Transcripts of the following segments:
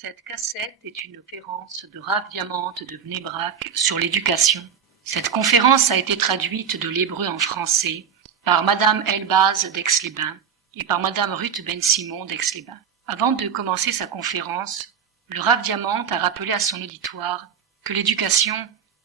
Cette cassette est une conférence de Rav Diamante de Bnei Brak sur l'éducation. Cette conférence a été traduite de l'hébreu en français par Madame Elbaz d'Aix-les-Bains et par Madame Ruth Ben-Simon d'Aix-les-Bains. Avant de commencer sa conférence, le Rav Diamante a rappelé à son auditoire que l'éducation,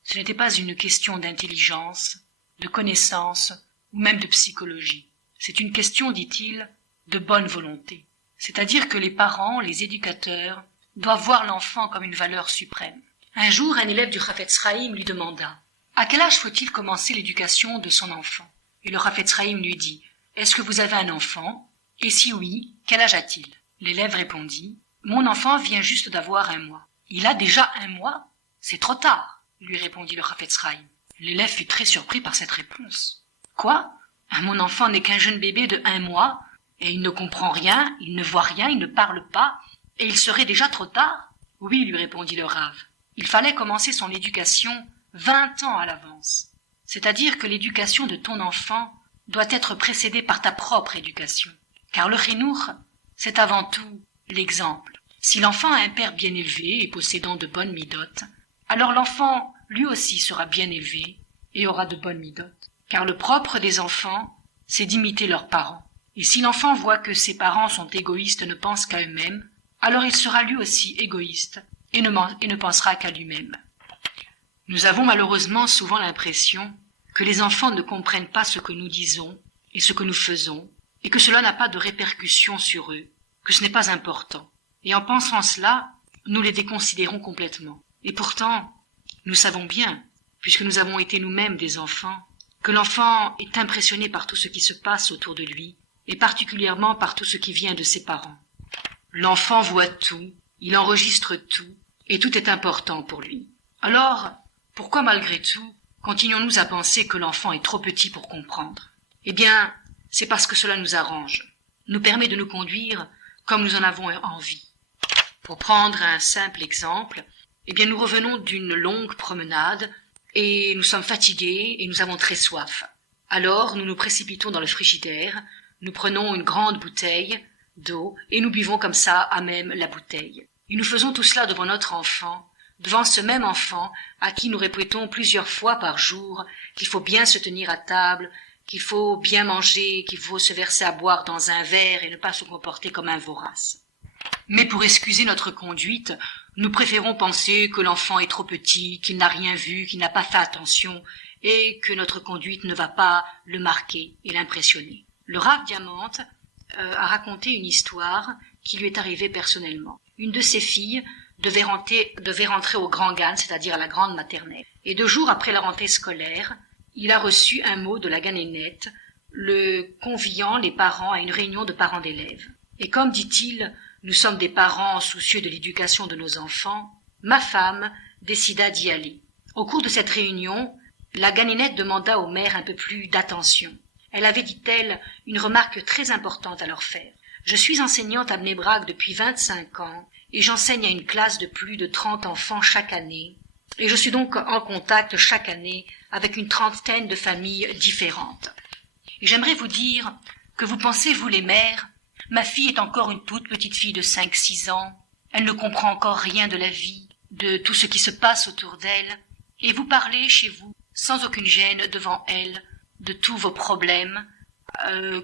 ce n'était pas une question d'intelligence, de connaissance ou même de psychologie. C'est une question, dit-il, de bonne volonté. C'est-à-dire que les parents, les éducateurs, doivent voir l'enfant comme une valeur suprême. Un jour, un élève du Chafetz Chaim lui demanda « À quel âge faut-il commencer l'éducation de son enfant ?» Et le Chafetz Chaim lui dit « Est-ce que vous avez un enfant? Et si oui, quel âge a-t-il » L'élève répondit « Mon enfant vient juste d'avoir 1 mois. »« Il a déjà 1 mois? C'est trop tard » lui répondit le Chafetz Chaim. L'élève fut très surpris par cette réponse. « Quoi? Mon enfant n'est qu'un jeune bébé de 1 mois, et il ne comprend rien, il ne voit rien, il ne parle pas, et il serait déjà trop tard ?» « Oui, lui répondit le Rav. Il fallait commencer son éducation 20 ans à l'avance. C'est-à-dire que l'éducation de ton enfant doit être précédée par ta propre éducation. Car le chinour, c'est avant tout l'exemple. Si l'enfant a un père bien élevé et possédant de bonnes midotes, alors l'enfant, lui aussi, sera bien élevé et aura de bonnes midotes. Car le propre des enfants, c'est d'imiter leurs parents. Et si l'enfant voit que ses parents sont égoïstes et ne pensent qu'à eux-mêmes, alors il sera lui aussi égoïste et ne pensera qu'à lui-même. Nous avons malheureusement souvent l'impression que les enfants ne comprennent pas ce que nous disons et ce que nous faisons, et que cela n'a pas de répercussions sur eux, que ce n'est pas important. Et en pensant cela, nous les déconsidérons complètement. Et pourtant, nous savons bien, puisque nous avons été nous-mêmes des enfants, que l'enfant est impressionné par tout ce qui se passe autour de lui, et particulièrement par tout ce qui vient de ses parents. L'enfant voit tout, il enregistre tout, et tout est important pour lui. Alors, pourquoi malgré tout, continuons-nous à penser que l'enfant est trop petit pour comprendre? Eh bien, c'est parce que cela nous arrange, nous permet de nous conduire comme nous en avons envie. Pour prendre un simple exemple, eh bien nous revenons d'une longue promenade, et nous sommes fatigués et nous avons très soif. Alors nous nous précipitons dans le frigidaire, nous prenons une grande bouteille d'eau et nous buvons comme ça à même la bouteille. Et nous faisons tout cela devant notre enfant, devant ce même enfant à qui nous répétons plusieurs fois par jour qu'il faut bien se tenir à table, qu'il faut bien manger, qu'il faut se verser à boire dans un verre et ne pas se comporter comme un vorace. Mais pour excuser notre conduite, nous préférons penser que l'enfant est trop petit, qu'il n'a rien vu, qu'il n'a pas fait attention et que notre conduite ne va pas le marquer et l'impressionner. Le Rav Diamante a raconté une histoire qui lui est arrivée personnellement. Une de ses filles devait rentrer au Grand Gan, c'est-à-dire à la grande maternelle. Et 2 jours après la rentrée scolaire, il a reçu un mot de la ganénette, le conviant les parents à une réunion de parents d'élèves. Et comme dit-il, nous sommes des parents soucieux de l'éducation de nos enfants, ma femme décida d'y aller. Au cours de cette réunion, la ganénette demanda aux mères un peu plus d'attention. Elle avait, dit-elle, une remarque très importante à leur faire. « Je suis enseignante à Bnei Brak depuis 25 ans et j'enseigne à une classe de plus de 30 enfants chaque année. Et je suis donc en contact chaque année avec une 30aine de familles différentes. Et j'aimerais vous dire que vous pensez, vous les mères, ma fille est encore une toute petite fille de 5-6 ans, elle ne comprend encore rien de la vie, de tout ce qui se passe autour d'elle, et vous parlez chez vous, sans aucune gêne devant elle, de tous vos problèmes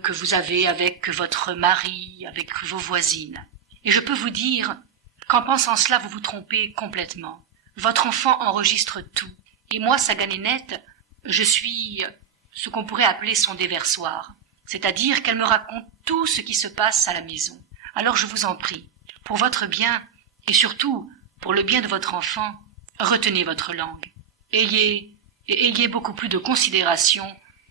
que vous avez avec votre mari, avec vos voisines. Et je peux vous dire qu'en pensant cela, vous vous trompez complètement. Votre enfant enregistre tout. Et moi, sa ganénette, je suis ce qu'on pourrait appeler son déversoir. C'est-à-dire qu'elle me raconte tout ce qui se passe à la maison. Alors je vous en prie, pour votre bien, et surtout pour le bien de votre enfant, retenez votre langue. Ayez beaucoup plus de considération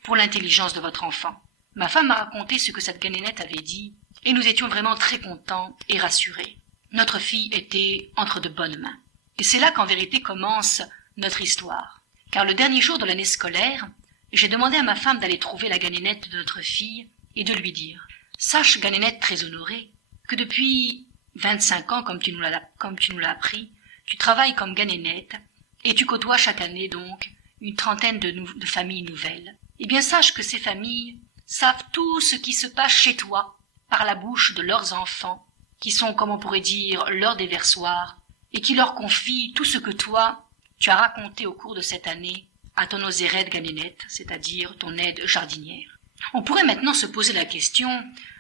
pour l'intelligence de votre enfant. Ma femme m'a raconté ce que cette ganénette avait dit, et nous étions vraiment très contents et rassurés. Notre fille était entre de bonnes mains. Et c'est là qu'en vérité commence notre histoire. Car le dernier jour de l'année scolaire, j'ai demandé à ma femme d'aller trouver la ganénette de notre fille et de lui dire « Sache, ganénette très honorée, que depuis 25 ans, comme tu nous l'as appris, tu travailles comme ganénette et tu côtoies chaque année donc une 30aine de familles nouvelles. Eh bien sache que ces familles savent tout ce qui se passe chez toi par la bouche de leurs enfants qui sont, comme on pourrait dire, leurs déversoirs, et qui leur confient tout ce que toi, tu as raconté au cours de cette année à ton osérette ganénette, c'est-à-dire ton aide jardinière. On pourrait maintenant se poser la question,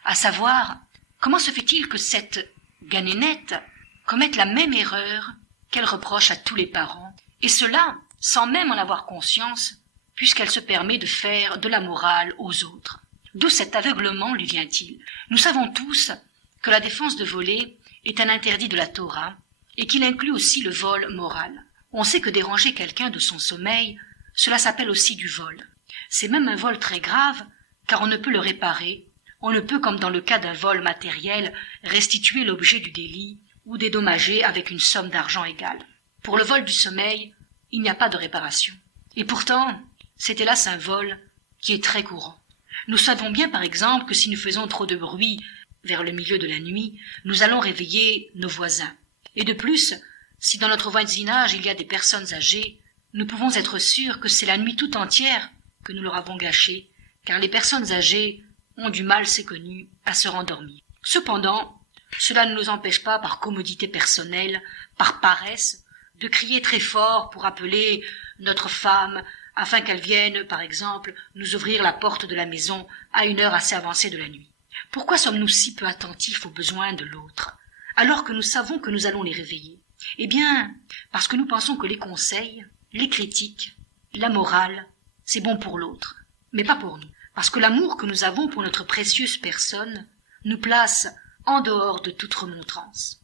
à savoir, comment se fait-il que cette ganénette commette la même erreur qu'elle reproche à tous les parents, et cela sans même en avoir conscience, puisqu'elle se permet de faire de la morale aux autres. D'où cet aveuglement lui vient-il? Nous savons tous que la défense de voler est un interdit de la Torah, et qu'il inclut aussi le vol moral. On sait que déranger quelqu'un de son sommeil, cela s'appelle aussi du vol. C'est même un vol très grave, car on ne peut le réparer, on ne peut, comme dans le cas d'un vol matériel, restituer l'objet du délit ou dédommager avec une somme d'argent égale. Pour le vol du sommeil, il n'y a pas de réparation. Et pourtant, c'est hélas un vol qui est très courant. Nous savons bien, par exemple, que si nous faisons trop de bruit vers le milieu de la nuit, nous allons réveiller nos voisins. Et de plus, si dans notre voisinage il y a des personnes âgées, nous pouvons être sûrs que c'est la nuit tout entière que nous leur avons gâchée, car les personnes âgées ont du mal, c'est connu, à se rendormir. Cependant, cela ne nous empêche pas, par commodité personnelle, par paresse, de crier très fort pour appeler notre femme, afin qu'elle vienne, par exemple, nous ouvrir la porte de la maison à une heure assez avancée de la nuit. Pourquoi sommes-nous si peu attentifs aux besoins de l'autre, alors que nous savons que nous allons les réveiller? Eh bien, parce que nous pensons que les conseils, les critiques, la morale, c'est bon pour l'autre, mais pas pour nous. Parce que l'amour que nous avons pour notre précieuse personne nous place en dehors de toute remontrance.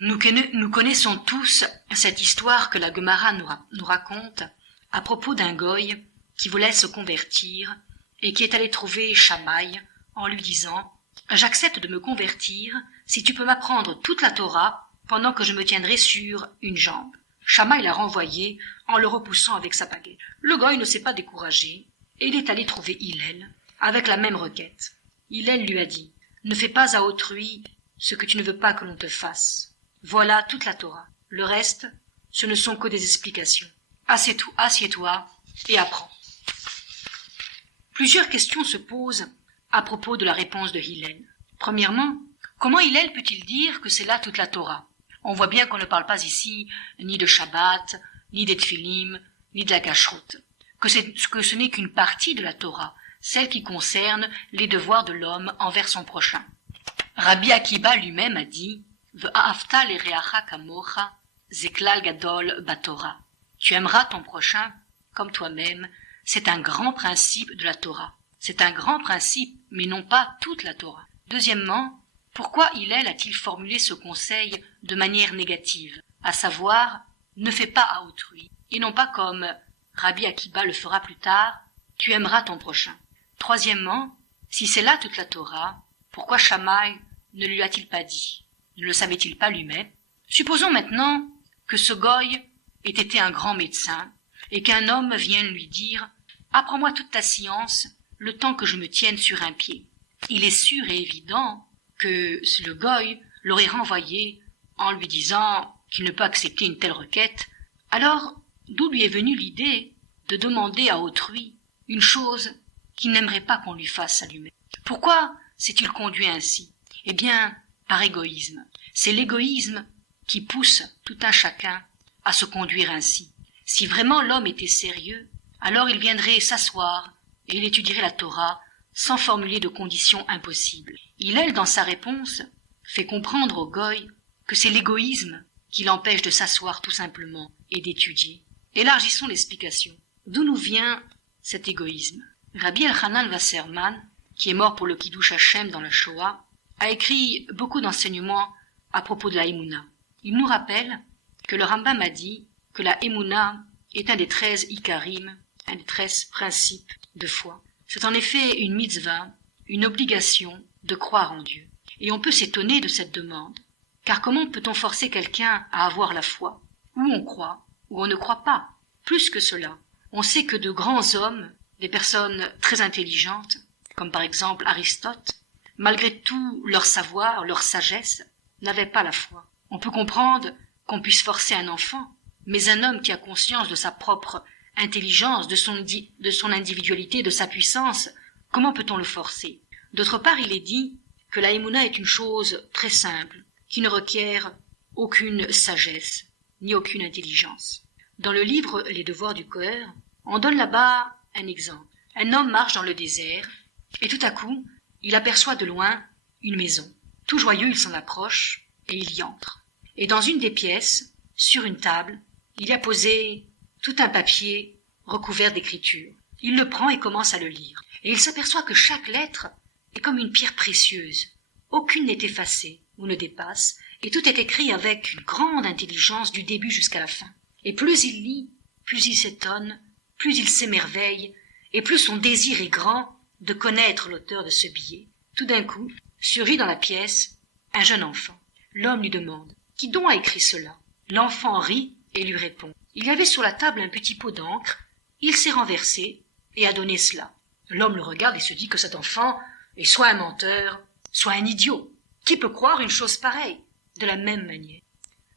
Nous connaissons tous cette histoire que la Gemara nous raconte à propos d'un goy qui voulait se convertir et qui est allé trouver Shamaï en lui disant « J'accepte de me convertir si tu peux m'apprendre toute la Torah pendant que je me tiendrai sur une jambe. » Shamaï l'a renvoyé en le repoussant avec sa baguette. Le goy ne s'est pas découragé et il est allé trouver Hillel avec la même requête. Hillel lui a dit « Ne fais pas à autrui ce que tu ne veux pas que l'on te fasse. Voilà toute la Torah. Le reste, ce ne sont que des explications. Assieds-toi et apprends. » Plusieurs questions se posent à propos de la réponse de Hillel. Premièrement, comment Hillel peut-il dire que c'est là toute la Torah? On voit bien qu'on ne parle pas ici ni de Shabbat, ni des Tfilim, ni de la Kashrut, que ce n'est qu'une partie de la Torah, celle qui concerne les devoirs de l'homme envers son prochain. Rabbi Akiba lui-même a dit « Ve'ahavta l'ereacha kamocha, zeklal gadol batorah » Tu aimeras ton prochain comme toi-même, c'est un grand principe de la Torah. C'est un grand principe, mais non pas toute la Torah. Deuxièmement, pourquoi Hillel a-t-il formulé ce conseil de manière négative, à savoir « ne fais pas à autrui » et non pas comme Rabbi Akiba le fera plus tard « tu aimeras ton prochain ». Troisièmement, si c'est là toute la Torah, pourquoi Shamaï ne lui a-t-il pas dit? Ne le savait-il pas lui-même? Supposons maintenant que ce goy ait été un grand médecin et qu'un homme vienne lui dire « apprends-moi toute ta science le temps que je me tienne sur un pied ». Il est sûr et évident que le goy l'aurait renvoyé en lui disant qu'il ne peut accepter une telle requête. Alors, d'où lui est venue l'idée de demander à autrui une chose qu'il n'aimerait pas qu'on lui fasse à lui-même? Pourquoi s'est-il conduit ainsi? Eh bien, par égoïsme. C'est l'égoïsme qui pousse tout un chacun à se conduire ainsi. Si vraiment l'homme était sérieux, alors il viendrait s'asseoir et il étudierait la Torah sans formuler de conditions impossibles. Hillel, dans sa réponse, fait comprendre au goy que c'est l'égoïsme qui l'empêche de s'asseoir tout simplement et d'étudier. Élargissons l'explication. D'où nous vient cet égoïsme? Rabbi Elchanan Wasserman, qui est mort pour le Kiddush Hashem dans la Shoah, a écrit beaucoup d'enseignements à propos de la Emouna. Il nous rappelle que le Rambam a dit que la Emouna est un des 13 ikarim, un des 13 principes de foi. C'est en effet une mitzvah, une obligation de croire en Dieu. Et on peut s'étonner de cette demande, car comment peut-on forcer quelqu'un à avoir la foi? Ou on croit, ou on ne croit pas. Plus que cela, on sait que de grands hommes, des personnes très intelligentes, comme par exemple Aristote, malgré tout leur savoir, leur sagesse, n'avaient pas la foi. On peut comprendre qu'on puisse forcer un enfant, mais un homme qui a conscience de sa propre intelligence, de son individualité, de sa puissance, comment peut-on le forcer? D'autre part, il est dit que la Emouna est une chose très simple, qui ne requiert aucune sagesse, ni aucune intelligence. Dans le livre Les devoirs du cœur, on donne là-bas un exemple. Un homme marche dans le désert, et tout à coup, il aperçoit de loin une maison. Tout joyeux, il s'en approche, et il y entre. Et dans une des pièces, sur une table, il y a posé tout un papier recouvert d'écriture. Il le prend et commence à le lire. Et il s'aperçoit que chaque lettre est comme une pierre précieuse. Aucune n'est effacée ou ne dépasse, et tout est écrit avec une grande intelligence du début jusqu'à la fin. Et plus il lit, plus il s'étonne, plus il s'émerveille, et plus son désir est grand de connaître l'auteur de ce billet. Tout d'un coup, surgit dans la pièce un jeune enfant. L'homme lui demande « Qui donc a écrit cela ?» L'enfant rit et lui répond « Il y avait sur la table un petit pot d'encre, il s'est renversé et a donné cela. » L'homme le regarde et se dit que cet enfant est soit un menteur, soit un idiot. Qui peut croire une chose pareille? De la même manière,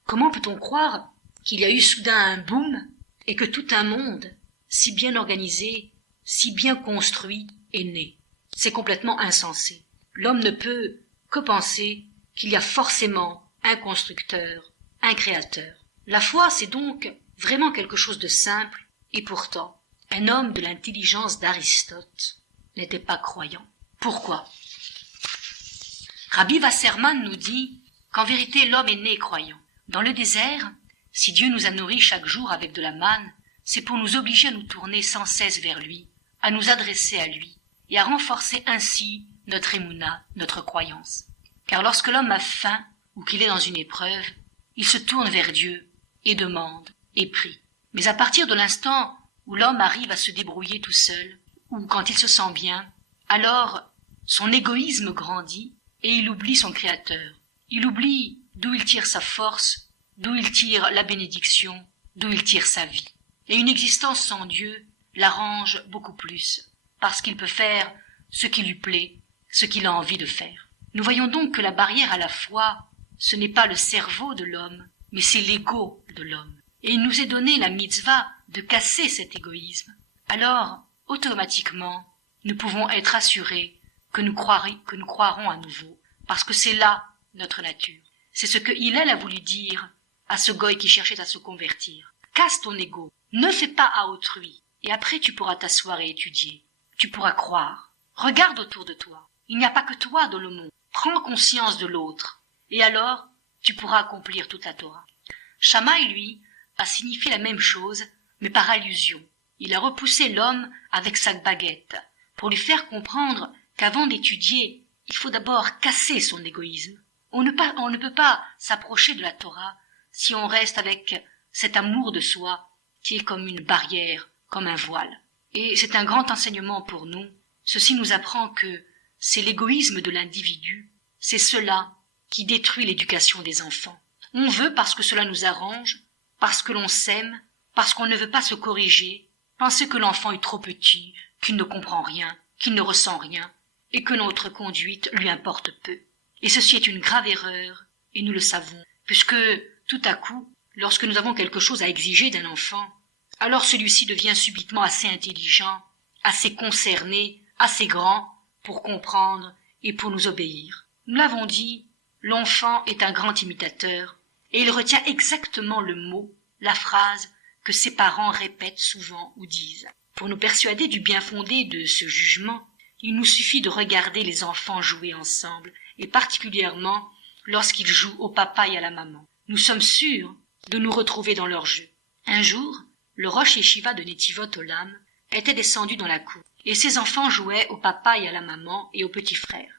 comment peut-on croire qu'il y a eu soudain un boom et que tout un monde, si bien organisé, si bien construit, est né? C'est complètement insensé. L'homme ne peut que penser qu'il y a forcément un constructeur, un créateur. La foi, c'est donc vraiment quelque chose de simple, et pourtant, un homme de l'intelligence d'Aristote n'était pas croyant. Pourquoi? Rabbi Wasserman nous dit qu'en vérité l'homme est né croyant. Dans le désert, si Dieu nous a nourris chaque jour avec de la manne, c'est pour nous obliger à nous tourner sans cesse vers lui, à nous adresser à lui, et à renforcer ainsi notre émouna, notre croyance. Car lorsque l'homme a faim ou qu'il est dans une épreuve, il se tourne vers Dieu et demande et prie. Mais à partir de l'instant où l'homme arrive à se débrouiller tout seul, ou quand il se sent bien, alors son égoïsme grandit et il oublie son Créateur. Il oublie d'où il tire sa force, d'où il tire la bénédiction, d'où il tire sa vie. Et une existence sans Dieu l'arrange beaucoup plus, parce qu'il peut faire ce qui lui plaît, ce qu'il a envie de faire. Nous voyons donc que la barrière à la foi, ce n'est pas le cerveau de l'homme, mais c'est l'ego de l'homme. Et il nous est donné la mitzvah de casser cet égoïsme. Alors, automatiquement, nous pouvons être assurés que nous croirons à nouveau, parce que c'est là notre nature. C'est ce que Hillel a voulu dire à ce goy qui cherchait à se convertir. Casse ton ego, ne fais pas à autrui, et après tu pourras t'asseoir et étudier. Tu pourras croire. Regarde autour de toi. Il n'y a pas que toi dans le monde. Prends conscience de l'autre, et alors tu pourras accomplir toute la Torah. Shammai, lui, a signifié la même chose, mais par allusion. Il a repoussé l'homme avec sa baguette, pour lui faire comprendre qu'avant d'étudier, il faut d'abord casser son égoïsme. On ne peut pas s'approcher de la Torah si on reste avec cet amour de soi qui est comme une barrière, comme un voile. Et c'est un grand enseignement pour nous. Ceci nous apprend que c'est l'égoïsme de l'individu, c'est cela qui détruit l'éducation des enfants. On veut parce que cela nous arrange, parce que l'on s'aime, parce qu'on ne veut pas se corriger, penser que l'enfant est trop petit, qu'il ne comprend rien, qu'il ne ressent rien, et que notre conduite lui importe peu. Et ceci est une grave erreur, et nous le savons, puisque tout à coup, lorsque nous avons quelque chose à exiger d'un enfant, alors celui-ci devient subitement assez intelligent, assez concerné, assez grand pour comprendre et pour nous obéir. Nous l'avons dit, l'enfant est un grand imitateur, et il retient exactement le mot, la phrase que ses parents répètent souvent ou disent. Pour nous persuader du bien fondé de ce jugement, il nous suffit de regarder les enfants jouer ensemble, et particulièrement lorsqu'ils jouent au papa et à la maman. Nous sommes sûrs de nous retrouver dans leur jeu. Un jour, le Rosh Yeshiva de Netivot Olam était descendu dans la cour, et ses enfants jouaient au papa et à la maman et au petit frère.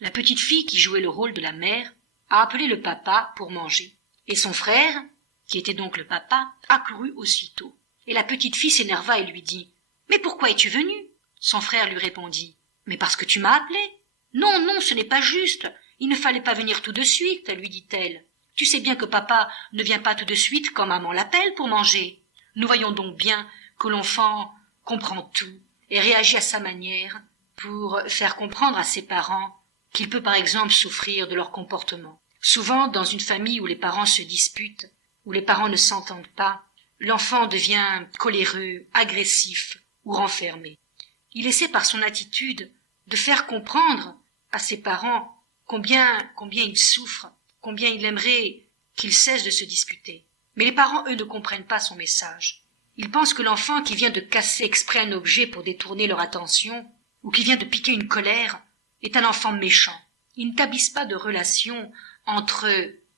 La petite fille qui jouait le rôle de la mère a appelé le papa pour manger, et son frère, qui était donc le papa, accourut aussitôt. Et la petite fille s'énerva et lui dit « Mais pourquoi es-tu venu ?» Son frère lui répondit « Mais parce que tu m'as appelé. »« Non, non, ce n'est pas juste. Il ne fallait pas venir tout de suite, » lui dit-elle. « Tu sais bien que papa ne vient pas tout de suite quand maman l'appelle pour manger. » Nous voyons donc bien que l'enfant comprend tout et réagit à sa manière pour faire comprendre à ses parents qu'il peut par exemple souffrir de leur comportement. Souvent, dans une famille où les parents se disputent, où les parents ne s'entendent pas, l'enfant devient coléreux, agressif ou renfermé. Il essaie par son attitude de faire comprendre à ses parents combien il souffre, combien il aimerait qu'ils cessent de se disputer. Mais les parents, eux, ne comprennent pas son message. Ils pensent que l'enfant qui vient de casser exprès un objet pour détourner leur attention, ou qui vient de piquer une colère, est un enfant méchant. Ils n'établissent pas de relation entre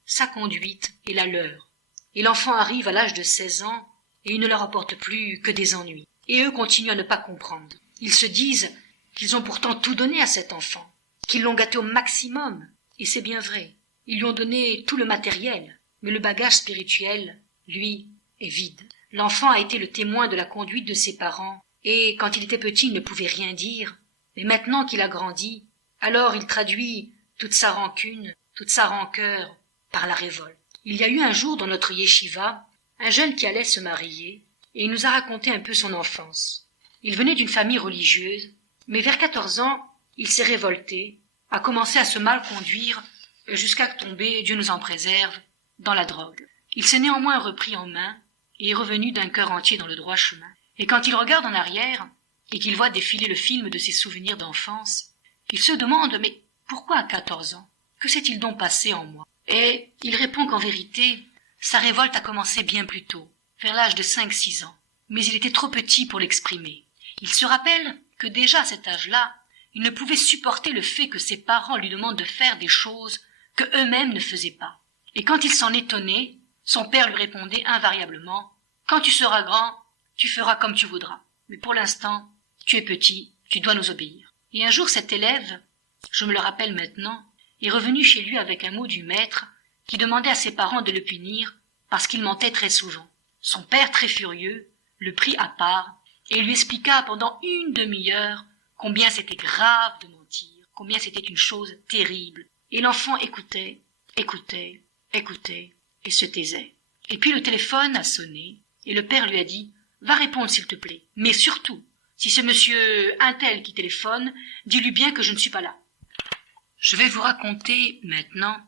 sa conduite et la leur. Et l'enfant arrive à l'âge de 16 ans, et il ne leur apporte plus que des ennuis. Et eux continuent à ne pas comprendre. Ils se disent qu'ils ont pourtant tout donné à cet enfant, qu'ils l'ont gâté au maximum. Et c'est bien vrai. Ils lui ont donné tout le matériel, mais le bagage spirituel, lui, est vide. L'enfant a été le témoin de la conduite de ses parents, et quand il était petit, il ne pouvait rien dire. Mais maintenant qu'il a grandi, alors il traduit toute sa rancune, toute sa rancœur par la révolte. Il y a eu un jour dans notre yeshiva, un jeune qui allait se marier, et il nous a raconté un peu son enfance. Il venait d'une famille religieuse, mais vers 14 ans, il s'est révolté, a commencé à se mal conduire, jusqu'à tomber, Dieu nous en préserve, dans la drogue. Il s'est néanmoins repris en main, et est revenu d'un cœur entier dans le droit chemin. Et quand il regarde en arrière, et qu'il voit défiler le film de ses souvenirs d'enfance, il se demande, mais pourquoi à 14 ans? Que s'est-il donc passé en moi? Et il répond qu'en vérité, sa révolte a commencé bien plus tôt, vers l'âge de 5-6 ans, mais il était trop petit pour l'exprimer. Il se rappelle que déjà à cet âge-là, il ne pouvait supporter le fait que ses parents lui demandent de faire des choses que eux-mêmes ne faisaient pas. Et quand il s'en étonnait, son père lui répondait invariablement « Quand tu seras grand, tu feras comme tu voudras. Mais pour l'instant, tu es petit, tu dois nous obéir. » Et un jour, cet élève, je me le rappelle maintenant, est revenu chez lui avec un mot du maître qui demandait à ses parents de le punir parce qu'il mentait très souvent. Son père, très furieux, le prit à part et lui expliqua pendant une demi-heure combien c'était grave de mentir, combien c'était une chose terrible. Et l'enfant écoutait et se taisait. Et puis le téléphone a sonné et le père lui a dit « Va répondre s'il te plaît, mais surtout, si c'est monsieur untel qui téléphone, dis-lui bien que je ne suis pas là. » Je vais vous raconter maintenant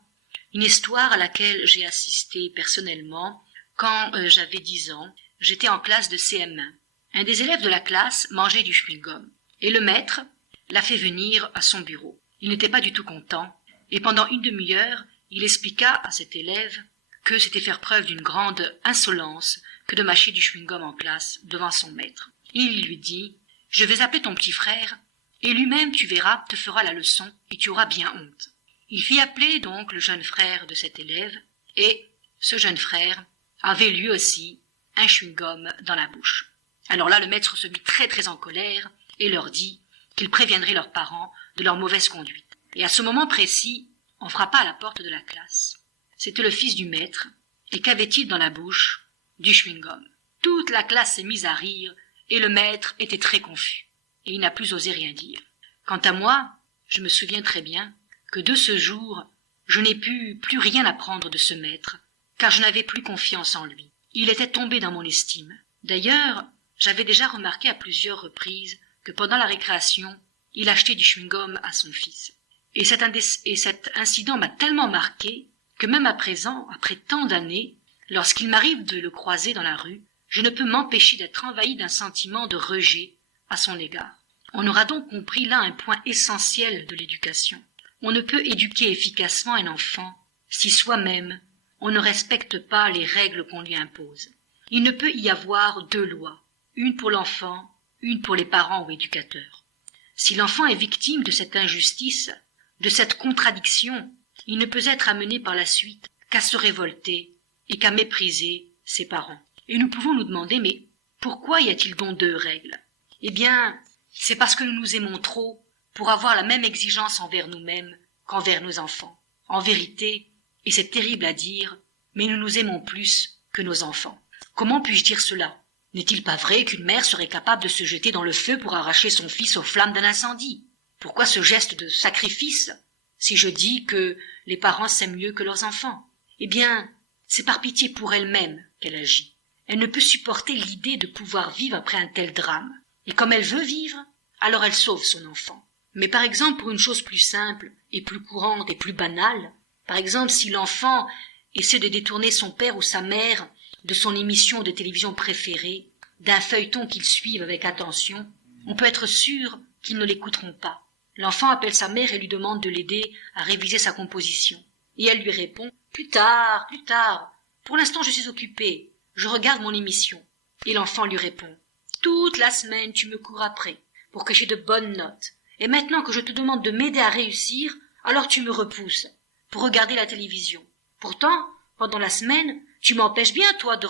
une histoire à laquelle j'ai assisté personnellement quand j'avais 10 ans. J'étais en classe de CM1. Un des élèves de la classe mangeait du chewing-gum et le maître l'a fait venir à son bureau. Il n'était pas du tout content et pendant une demi-heure, il expliqua à cet élève que c'était faire preuve d'une grande insolence que de mâcher du chewing-gum en classe devant son maître. Il lui dit « Je vais appeler ton petit frère et lui-même, tu verras, te fera la leçon et tu auras bien honte. » Il fit appeler donc le jeune frère de cet élève et ce jeune frère avait lui aussi un chewing-gum dans la bouche. Alors là, le maître se mit très en colère et leur dit qu'ils préviendraient leurs parents de leur mauvaise conduite. Et à ce moment précis, on frappa à la porte de la classe. C'était le fils du maître, et qu'avait-il dans la bouche? Du chewing-gum. Toute la classe s'est mise à rire, et le maître était très confus, et il n'a plus osé rien dire. Quant à moi, je me souviens très bien que de ce jour, je n'ai pu plus rien apprendre de ce maître, car je n'avais plus confiance en lui. Il était tombé dans mon estime. D'ailleurs, j'avais déjà remarqué à plusieurs reprises que pendant la récréation, il achetait du chewing-gum à son fils. Et cet incident m'a tellement marqué que même à présent, après tant d'années, lorsqu'il m'arrive de le croiser dans la rue, je ne peux m'empêcher d'être envahi d'un sentiment de rejet à son égard. On aura donc compris là un point essentiel de l'éducation. On ne peut éduquer efficacement un enfant si soi-même on ne respecte pas les règles qu'on lui impose. Il ne peut y avoir deux lois, une pour l'enfant, une pour les parents ou éducateurs. Si l'enfant est victime de cette injustice, de cette contradiction, il ne peut être amené par la suite qu'à se révolter et qu'à mépriser ses parents. Et nous pouvons nous demander, mais pourquoi y a-t-il donc deux règles? Eh bien, c'est parce que nous nous aimons trop pour avoir la même exigence envers nous-mêmes qu'envers nos enfants. En vérité, et c'est terrible à dire, mais nous nous aimons plus que nos enfants. Comment puis-je dire cela? N'est-il pas vrai qu'une mère serait capable de se jeter dans le feu pour arracher son fils aux flammes d'un incendie? Pourquoi ce geste de sacrifice, si je dis que les parents s'aiment mieux que leurs enfants? Eh bien, c'est par pitié pour elle-même qu'elle agit. Elle ne peut supporter l'idée de pouvoir vivre après un tel drame. Et comme elle veut vivre, alors elle sauve son enfant. Mais par exemple, pour une chose plus simple et plus courante et plus banale, par exemple, si l'enfant essaie de détourner son père ou sa mère de son émission de télévision préférée, d'un feuilleton qu'ils suivent avec attention, on peut être sûr qu'ils ne l'écouteront pas. L'enfant appelle sa mère et lui demande de l'aider à réviser sa composition. Et elle lui répond « Plus tard, plus tard. Pour l'instant, je suis occupée. Je regarde mon émission. » Et l'enfant lui répond « Toute la semaine, tu me cours après pour que j'aie de bonnes notes. Et maintenant que je te demande de m'aider à réussir, alors tu me repousses pour regarder la télévision. Pourtant, pendant la semaine, tu m'empêches bien, toi, de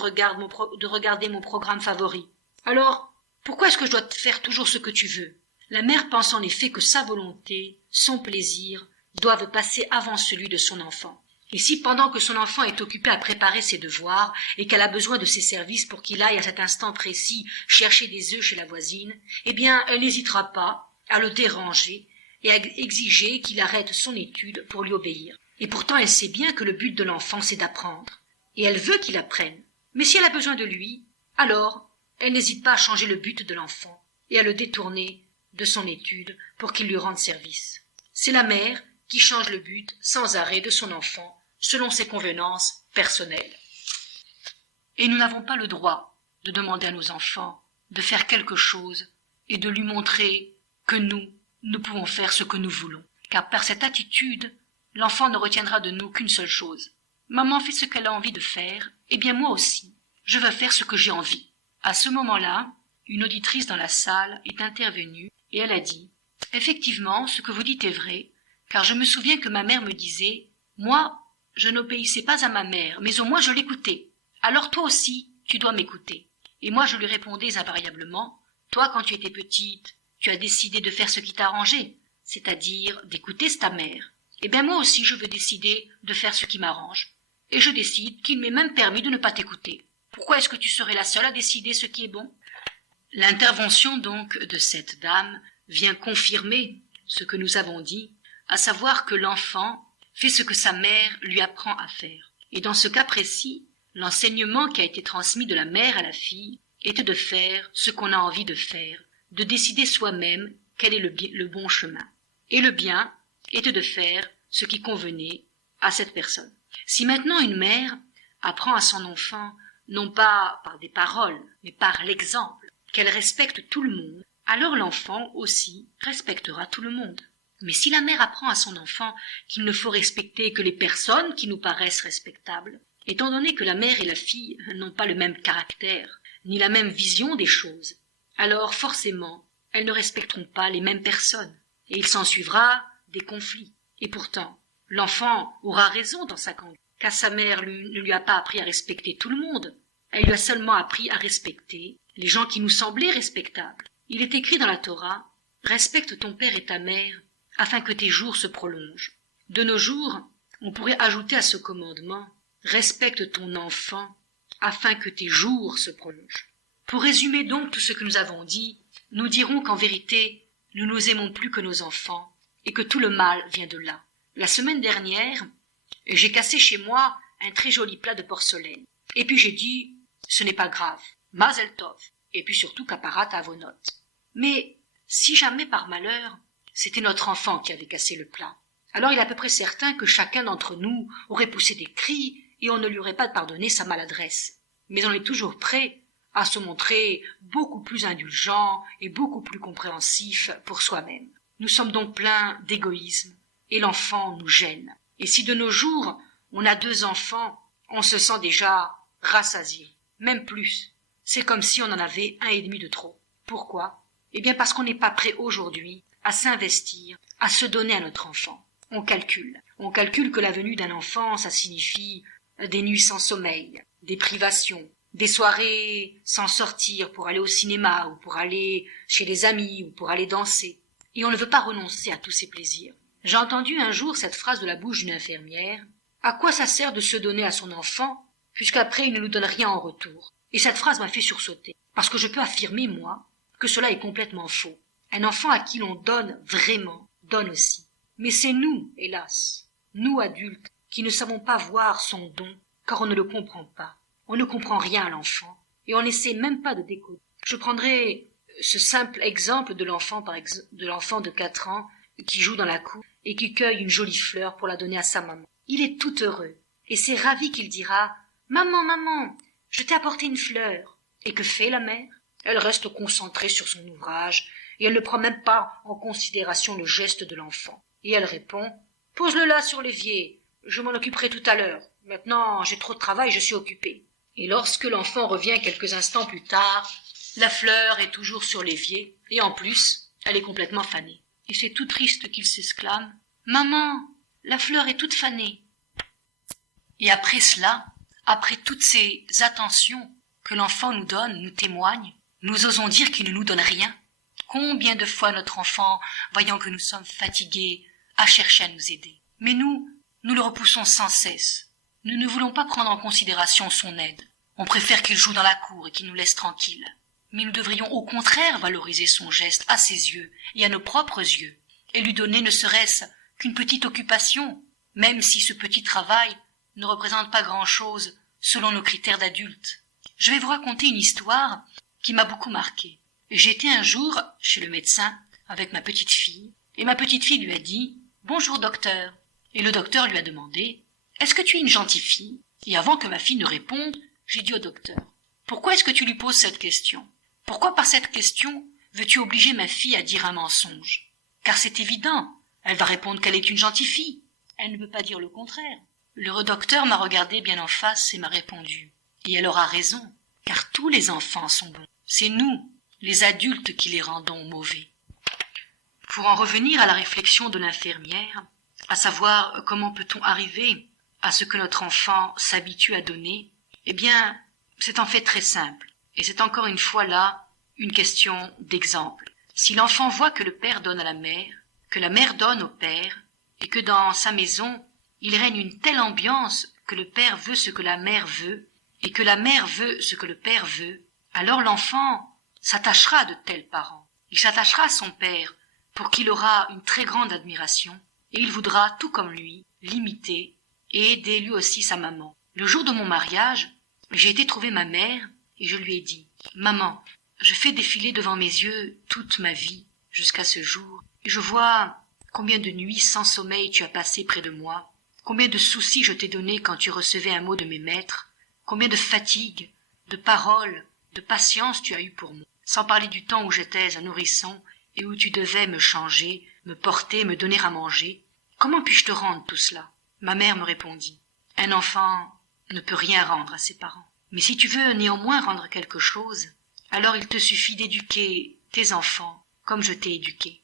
regarder mon programme favori. Alors, pourquoi est-ce que je dois te faire toujours ce que tu veux ?» La mère pense en effet que sa volonté, son plaisir, doivent passer avant celui de son enfant. Et si pendant que son enfant est occupé à préparer ses devoirs et qu'elle a besoin de ses services pour qu'il aille à cet instant précis chercher des œufs chez la voisine, eh bien, elle n'hésitera pas à le déranger et à exiger qu'il arrête son étude pour lui obéir. Et pourtant, elle sait bien que le but de l'enfant, c'est d'apprendre. Et elle veut qu'il apprenne. Mais si elle a besoin de lui, alors, elle n'hésite pas à changer le but de l'enfant et à le détourner de son étude pour qu'il lui rende service. C'est la mère qui change le but sans arrêt de son enfant selon ses convenances personnelles. Et nous n'avons pas le droit de demander à nos enfants de faire quelque chose et de lui montrer que nous pouvons faire ce que nous voulons. Car par cette attitude, l'enfant ne retiendra de nous qu'une seule chose. Maman fait ce qu'elle a envie de faire, eh bien moi aussi, je veux faire ce que j'ai envie. À ce moment-là, une auditrice dans la salle est intervenue et elle a dit « Effectivement, ce que vous dites est vrai, car je me souviens que ma mère me disait « Moi, je n'obéissais pas à ma mère, mais au moins je l'écoutais. Alors toi aussi, tu dois m'écouter. » Et moi je lui répondais invariablement « Toi, quand tu étais petite, tu as décidé de faire ce qui t'arrangeait, c'est-à-dire d'écouter ta mère. Eh bien moi aussi je veux décider de faire ce qui m'arrange, et je décide qu'il m'est même permis de ne pas t'écouter. Pourquoi est-ce que tu serais la seule à décider ce qui est bon ?» L'intervention donc de cette dame vient confirmer ce que nous avons dit, à savoir que l'enfant fait ce que sa mère lui apprend à faire. Et dans ce cas précis, l'enseignement qui a été transmis de la mère à la fille était de faire ce qu'on a envie de faire, de décider soi-même quel est le bon chemin. Et le bien était de faire ce qui convenait à cette personne. Si maintenant une mère apprend à son enfant, non pas par des paroles, mais par l'exemple, qu'elle respecte tout le monde, alors l'enfant aussi respectera tout le monde. Mais si la mère apprend à son enfant qu'il ne faut respecter que les personnes qui nous paraissent respectables, étant donné que la mère et la fille n'ont pas le même caractère, ni la même vision des choses, alors forcément, elles ne respecteront pas les mêmes personnes, et il s'ensuivra des conflits. Et pourtant, l'enfant aura raison dans sa conduite, car sa mère ne lui a pas appris à respecter tout le monde, elle lui a seulement appris à respecter les gens qui nous semblaient respectables. Il est écrit dans la Torah « Respecte ton père et ta mère, afin que tes jours se prolongent. » De nos jours, on pourrait ajouter à ce commandement « Respecte ton enfant, afin que tes jours se prolongent. » Pour résumer donc tout ce que nous avons dit, nous dirons qu'en vérité, nous nous aimons plus que nos enfants, et que tout le mal vient de là. La semaine dernière, j'ai cassé chez moi un très joli plat de porcelaine. Et puis j'ai dit « Ce n'est pas grave, Mazel Tov », et puis surtout Kaparat Avonot. Mais si jamais par malheur, c'était notre enfant qui avait cassé le plat, alors il est à peu près certain que chacun d'entre nous aurait poussé des cris et on ne lui aurait pas pardonné sa maladresse. Mais on est toujours prêt à se montrer beaucoup plus indulgent et beaucoup plus compréhensif pour soi-même. Nous sommes donc pleins d'égoïsme et l'enfant nous gêne. Et si de nos jours on a 2 enfants, on se sent déjà rassasié, même plus. C'est comme si on en avait 1,5 de trop. Pourquoi ? Eh bien parce qu'on n'est pas prêt aujourd'hui à s'investir, à se donner à notre enfant. On calcule. On calcule que la venue d'un enfant, ça signifie des nuits sans sommeil, des privations, des soirées sans sortir pour aller au cinéma ou pour aller chez les amis ou pour aller danser. Et on ne veut pas renoncer à tous ces plaisirs. J'ai entendu un jour cette phrase de la bouche d'une infirmière. À quoi ça sert de se donner à son enfant, puisqu'après il ne nous donne rien en retour? Et cette phrase m'a fait sursauter, parce que je peux affirmer, moi, que cela est complètement faux. Un enfant à qui l'on donne vraiment, donne aussi. Mais c'est nous, hélas, nous adultes, qui ne savons pas voir son don, car on ne le comprend pas. On ne comprend rien à l'enfant, et on n'essaie même pas de décoder. Je prendrai ce simple exemple de l'enfant de 4 ans, qui joue dans la cour, et qui cueille une jolie fleur pour la donner à sa maman. Il est tout heureux, et c'est ravi qu'il dira « Maman, maman, je t'ai apporté une fleur. » Et que fait la mère? Elle reste concentrée sur son ouvrage, et elle ne prend même pas en considération le geste de l'enfant. Et elle répond « Pose-le là sur l'évier, je m'en occuperai tout à l'heure. Maintenant, j'ai trop de travail, je suis occupée. » Et lorsque l'enfant revient quelques instants plus tard, la fleur est toujours sur l'évier, et en plus, elle est complètement fanée. Et c'est tout triste qu'il s'exclame « Maman, la fleur est toute fanée. » Et après cela, après toutes ces attentions que l'enfant nous donne, nous témoigne, nous osons dire qu'il ne nous donne rien. Combien de fois notre enfant, voyant que nous sommes fatigués, a cherché à nous aider. Mais nous le repoussons sans cesse. Nous ne voulons pas prendre en considération son aide. On préfère qu'il joue dans la cour et qu'il nous laisse tranquilles. Mais nous devrions au contraire valoriser son geste à ses yeux et à nos propres yeux, et lui donner ne serait-ce qu'une petite occupation, même si ce petit travail ne représente pas grand-chose selon nos critères d'adultes. Je vais vous raconter une histoire qui m'a beaucoup marquée. J'étais un jour chez le médecin avec ma petite fille, et ma petite fille lui a dit « Bonjour docteur ». Et le docteur lui a demandé « Est-ce que tu es une gentille fille ?» Et avant que ma fille ne réponde, j'ai dit au docteur « Pourquoi est-ce que tu lui poses cette question ? Pourquoi par cette question veux-tu obliger ma fille à dire un mensonge ? Car c'est évident, elle va répondre qu'elle est une gentille fille. Elle ne peut pas dire le contraire. » Le docteur m'a regardé bien en face et m'a répondu « Et elle aura raison, car tous les enfants sont bons. C'est nous, les adultes, qui les rendons mauvais. » Pour en revenir à la réflexion de l'infirmière, à savoir comment peut-on arriver à ce que notre enfant s'habitue à donner, eh bien, c'est en fait très simple. Et c'est encore une fois là une question d'exemple. Si l'enfant voit que le père donne à la mère, que la mère donne au père, et que dans sa maison, il règne une telle ambiance que le père veut ce que la mère veut, et que la mère veut ce que le père veut, alors l'enfant s'attachera à de tels parents. Il s'attachera à son père, pour qui il aura une très grande admiration, et il voudra, tout comme lui, l'imiter et aider lui aussi sa maman. Le jour de mon mariage, j'ai été trouver ma mère, et je lui ai dit « Maman, je fais défiler devant mes yeux toute ma vie jusqu'à ce jour, et je vois combien de nuits sans sommeil tu as passé près de moi, combien de soucis je t'ai donnés quand tu recevais un mot de mes maîtres, combien de fatigues, de paroles, de patience tu as eu pour moi, sans parler du temps où j'étais un nourrisson et où tu devais me changer, me porter, me donner à manger. Comment puis-je te rendre tout cela ?» Ma mère me répondit « Un enfant ne peut rien rendre à ses parents. Mais si tu veux néanmoins rendre quelque chose, alors il te suffit d'éduquer tes enfants comme je t'ai éduqué. »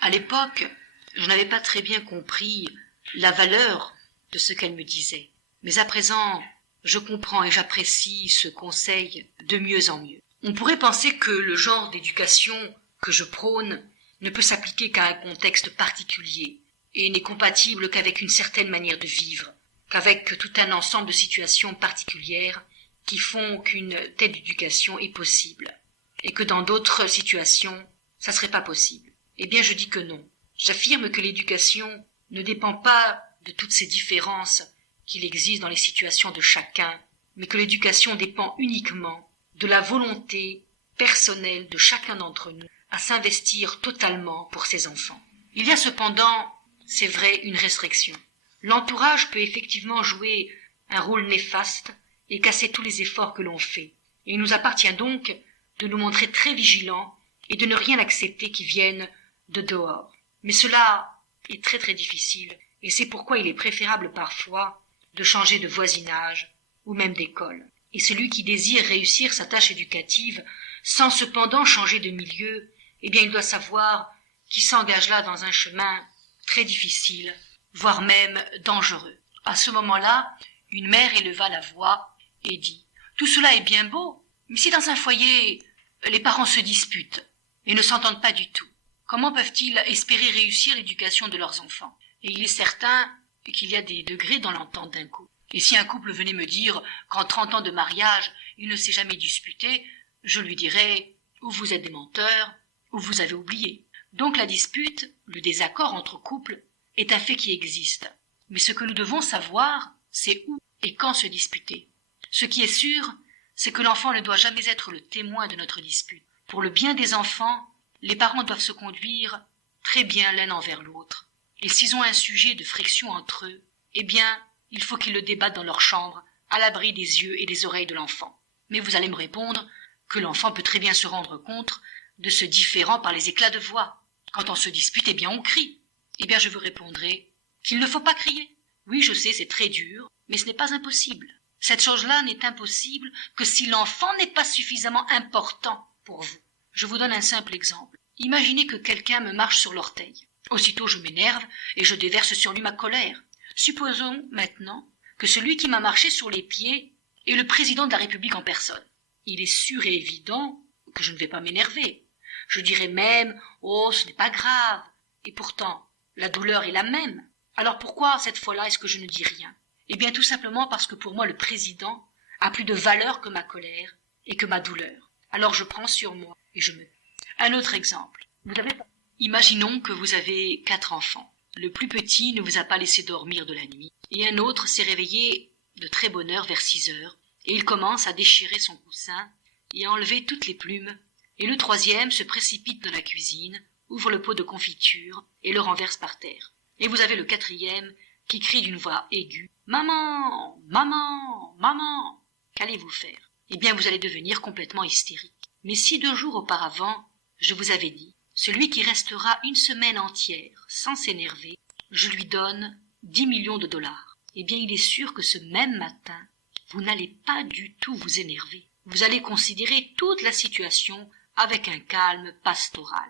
À l'époque, je n'avais pas très bien compris la valeur de ce qu'elle me disait. Mais à présent, je comprends et j'apprécie ce conseil de mieux en mieux. On pourrait penser que le genre d'éducation que je prône ne peut s'appliquer qu'à un contexte particulier et n'est compatible qu'avec une certaine manière de vivre, qu'avec tout un ensemble de situations particulières qui font qu'une telle éducation est possible, et que dans d'autres situations, ça serait pas possible. Eh bien, je dis que non. J'affirme que l'éducation ne dépend pas de toutes ces différences qu'il existe dans les situations de chacun, mais que l'éducation dépend uniquement de la volonté personnelle de chacun d'entre nous à s'investir totalement pour ses enfants. Il y a cependant, c'est vrai, une restriction. L'entourage peut effectivement jouer un rôle néfaste et casser tous les efforts que l'on fait. Et il nous appartient donc de nous montrer très vigilants et de ne rien accepter qui vienne de dehors. Mais cela est très très difficile, et c'est pourquoi il est préférable parfois de changer de voisinage ou même d'école. Et celui qui désire réussir sa tâche éducative sans cependant changer de milieu, eh bien il doit savoir qu'il s'engage là dans un chemin très difficile, voire même dangereux. À ce moment-là, une mère éleva la voix et dit « Tout cela est bien beau, mais si dans un foyer les parents se disputent et ne s'entendent pas du tout, comment peuvent-ils espérer réussir l'éducation de leurs enfants ? Et il est certain qu'il y a des degrés dans l'entente d'un couple. Et si un couple venait me dire qu'en 30 ans de mariage, il ne s'est jamais disputé, je lui dirais ou vous êtes des menteurs, ou vous avez oublié. Donc la dispute, le désaccord entre couples, est un fait qui existe. Mais ce que nous devons savoir, c'est où et quand se disputer. Ce qui est sûr, c'est que l'enfant ne doit jamais être le témoin de notre dispute. Pour le bien des enfants, les parents doivent se conduire très bien l'un envers l'autre. Et s'ils ont un sujet de friction entre eux, eh bien, il faut qu'ils le débattent dans leur chambre, à l'abri des yeux et des oreilles de l'enfant. Mais vous allez me répondre que l'enfant peut très bien se rendre compte de ce différend par les éclats de voix. Quand on se dispute, eh bien on crie. Eh bien je vous répondrai qu'il ne faut pas crier. Oui, je sais, c'est très dur, mais ce n'est pas impossible. Cette chose-là n'est impossible que si l'enfant n'est pas suffisamment important pour vous. Je vous donne un simple exemple. Imaginez que quelqu'un me marche sur l'orteil. Aussitôt je m'énerve et je déverse sur lui ma colère. Supposons maintenant que celui qui m'a marché sur les pieds est le président de la République en personne. Il est sûr et évident que je ne vais pas m'énerver. Je dirais même « Oh, ce n'est pas grave ». Et pourtant, la douleur est la même. Alors pourquoi, cette fois-là, est-ce que je ne dis rien? Eh bien, tout simplement parce que pour moi, le président a plus de valeur que ma colère et que ma douleur. Alors je prends sur moi et je me... Un autre exemple. Imaginons que vous avez 4 enfants. Le plus petit ne vous a pas laissé dormir de la nuit, et un autre s'est réveillé de très bonne heure vers 6 heures, et il commence à déchirer son coussin et à enlever toutes les plumes, et le troisième se précipite dans la cuisine, ouvre le pot de confiture et le renverse par terre. Et vous avez le quatrième qui crie d'une voix aiguë « Maman, maman, maman !» Qu'allez-vous faire? Eh bien, vous allez devenir complètement hystérique. Mais si 2 jours auparavant, je vous avais dit, celui qui restera une semaine entière sans s'énerver, je lui donne 10 millions de dollars. Eh bien, il est sûr que ce même matin, vous n'allez pas du tout vous énerver. Vous allez considérer toute la situation avec un calme pastoral.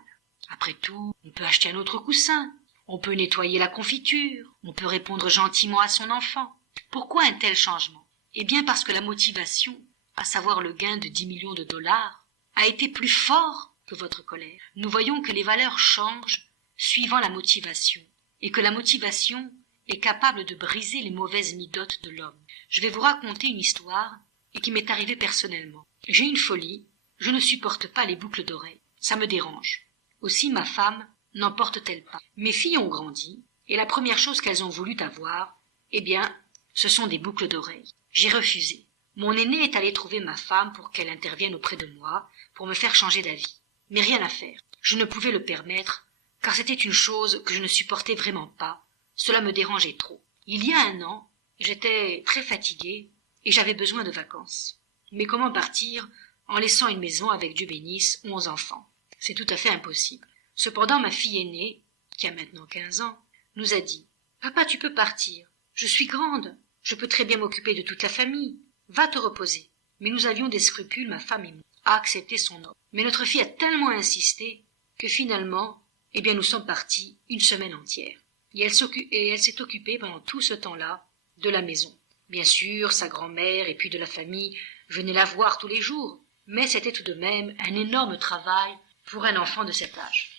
Après tout, on peut acheter un autre coussin, on peut nettoyer la confiture, on peut répondre gentiment à son enfant. Pourquoi un tel changement? Eh bien, parce que la motivation, à savoir le gain de 10 millions de dollars, a été plus fort que votre colère. Nous voyons que les valeurs changent suivant la motivation, et que la motivation est capable de briser les mauvaises midotes de l'homme. Je vais vous raconter une histoire et qui m'est arrivée personnellement. J'ai une folie, je ne supporte pas les boucles d'oreilles, ça me dérange. Aussi ma femme n'en porte-t-elle pas. Mes filles ont grandi, et la première chose qu'elles ont voulu avoir, eh bien, ce sont des boucles d'oreilles. J'ai refusé. Mon aîné est allé trouver ma femme pour qu'elle intervienne auprès de moi, pour me faire changer d'avis. Mais rien à faire. Je ne pouvais le permettre, car c'était une chose que je ne supportais vraiment pas. Cela me dérangeait trop. Il y a 1 an, j'étais très fatiguée et j'avais besoin de vacances. Mais comment partir en laissant une maison avec, Dieu bénisse, 11 enfants? C'est tout à fait impossible. Cependant, ma fille aînée, qui a maintenant 15 ans, nous a dit « Papa, tu peux partir. Je suis grande. Je peux très bien m'occuper de toute la famille. Va te reposer. » Mais nous avions des scrupules, ma femme et moi, à accepter son offre. Mais notre fille a tellement insisté que finalement, eh bien, nous sommes partis une semaine entière. Et elle s'est occupée pendant tout ce temps-là de la maison. Bien sûr, sa grand-mère et puis de la famille venaient la voir tous les jours, mais c'était tout de même un énorme travail pour un enfant de cet âge.